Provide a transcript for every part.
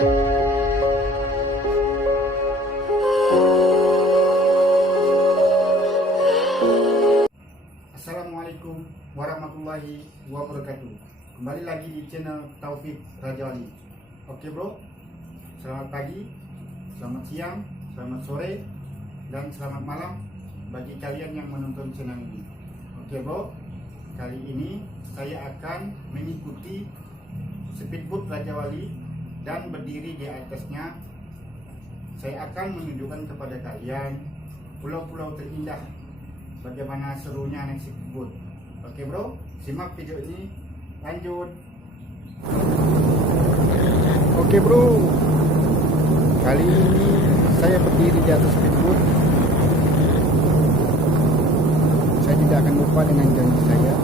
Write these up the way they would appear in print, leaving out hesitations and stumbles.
Assalamualaikum warahmatullahi wabarakatuh. Kembali lagi di channel Taufik Rajawali. Oke bro, selamat pagi, selamat siang, selamat sore, dan selamat malam bagi kalian yang menonton channel ini. Oke bro, kali ini saya akan mengikuti speedboat Rajawali dan berdiri di atasnya. Saya akan menunjukkan kepada kalian pulau-pulau terindah, bagaimana serunya naik speedboat. Oke bro, simak video ini, lanjut. Oke bro, kali ini saya berdiri di atas speedboat. Saya tidak akan lupa dengan janji saya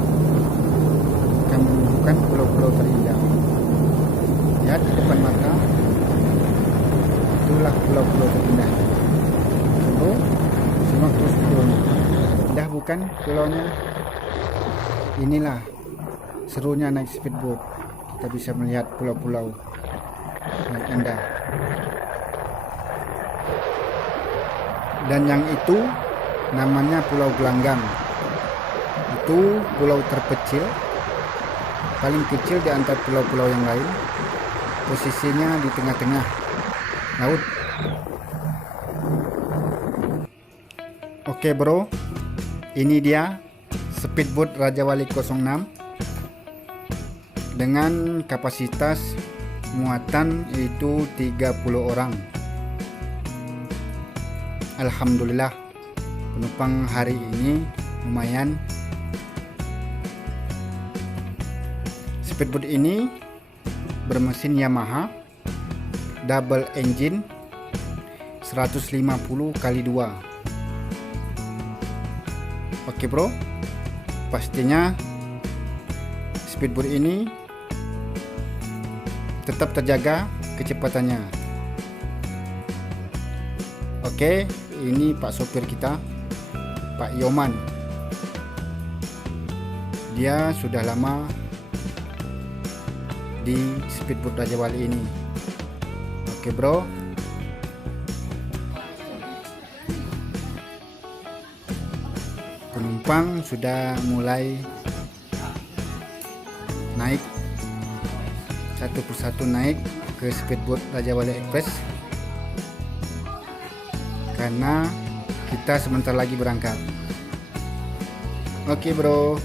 akan menunjukkan pulau-pulau terindah. Lihat di depan mata, itulah pulau-pulau terindah. Oke bro, simak terus videonya. Indah bukan pulaunya? Inilah serunya naik speedboat. Kita bisa melihat pulau-pulau yang indah. Dan yang itu namanya Pulau Gelanggang. Itu pulau terkecil, paling kecil di antara pulau-pulau yang lain. Posisinya di tengah-tengah laut. Oke bro, ini dia speedboat Rajawali 06 dengan kapasitas muatan yaitu 30 orang. Alhamdulillah, penumpang hari ini lumayan. Speedboat ini bermesin Yamaha double engine 150x2. Oke bro, pastinya speedboat ini tetap terjaga kecepatannya. Oke, ini Pak sopir kita, Pak Yoman. Dia sudah lama di speedboat Rajawali ini. Oke bro, penumpang sudah mulai naik satu persatu, naik ke speedboat Rajawali Express karena kita sebentar lagi berangkat. Oke bro,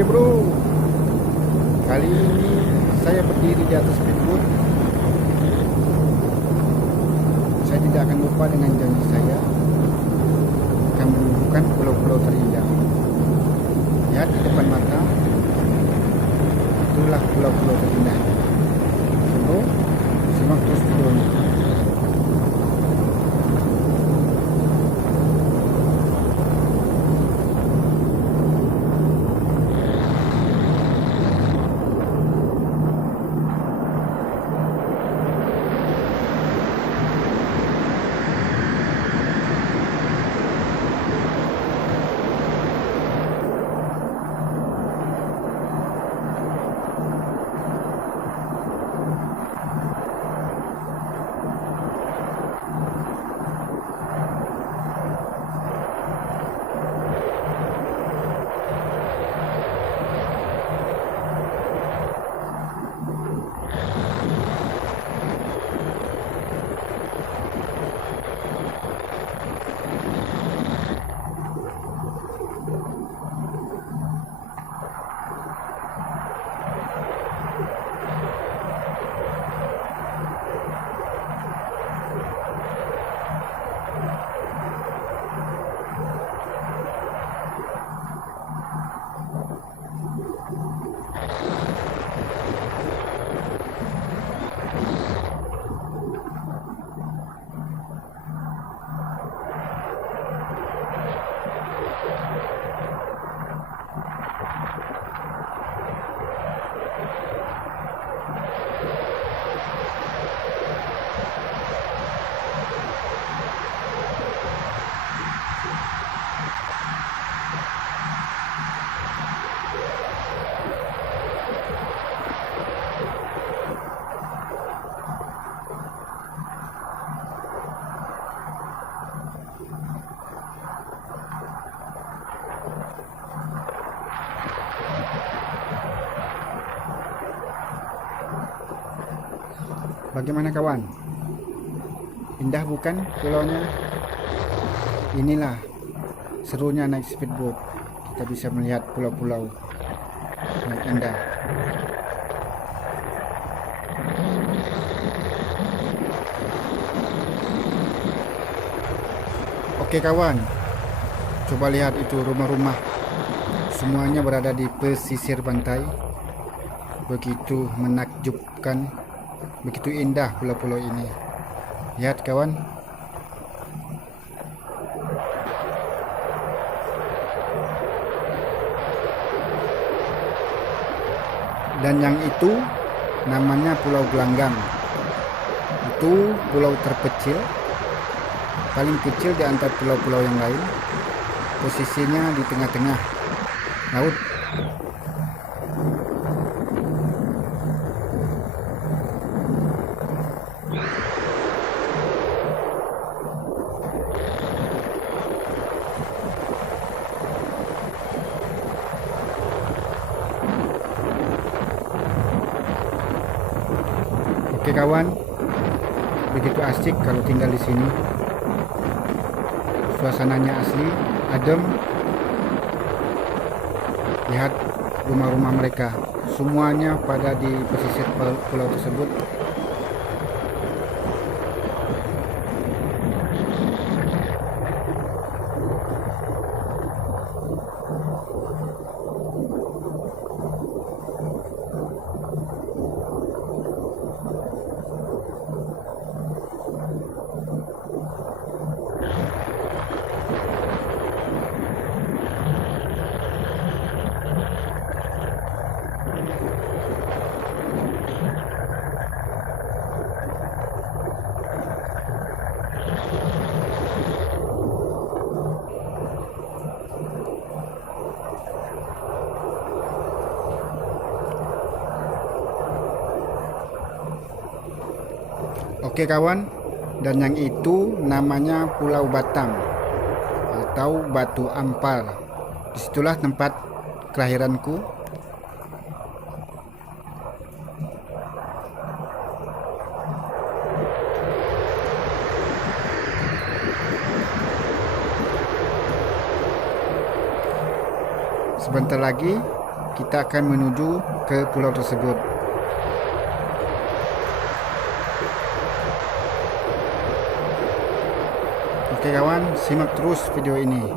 Oke bro, kali ini saya berdiri di atas speedboat. Saya tidak akan lupa dengan janji saya akan menunjukkan pulau-pulau terindah. Lihat di depan mata, itulah pulau-pulau terindah. Bro, simak terus videonya. Bagaimana kawan? Indah bukan pulaunya? Inilah serunya naik speedboat. Kita bisa melihat pulau-pulau yang indah. Oke kawan, coba lihat itu rumah-rumah. Semuanya berada di pesisir pantai. Begitu menakjubkan. Begitu indah pulau-pulau ini. Lihat kawan. Dan yang itu namanya Pulau Gelanggang. Itu pulau terkecil, paling kecil di antara pulau-pulau yang lain. Posisinya di tengah-tengah laut. Oke kawan, begitu asik kalau tinggal di sini. Suasananya asli, adem. Lihat rumah-rumah mereka, semuanya pada di pesisir pulau tersebut. Oke kawan, dan yang itu namanya Pulau Batam atau Batu Ampar. Disitulah tempat kelahiranku. Sebentar lagi kita akan menuju ke pulau tersebut. Oke kawan, simak terus video ini.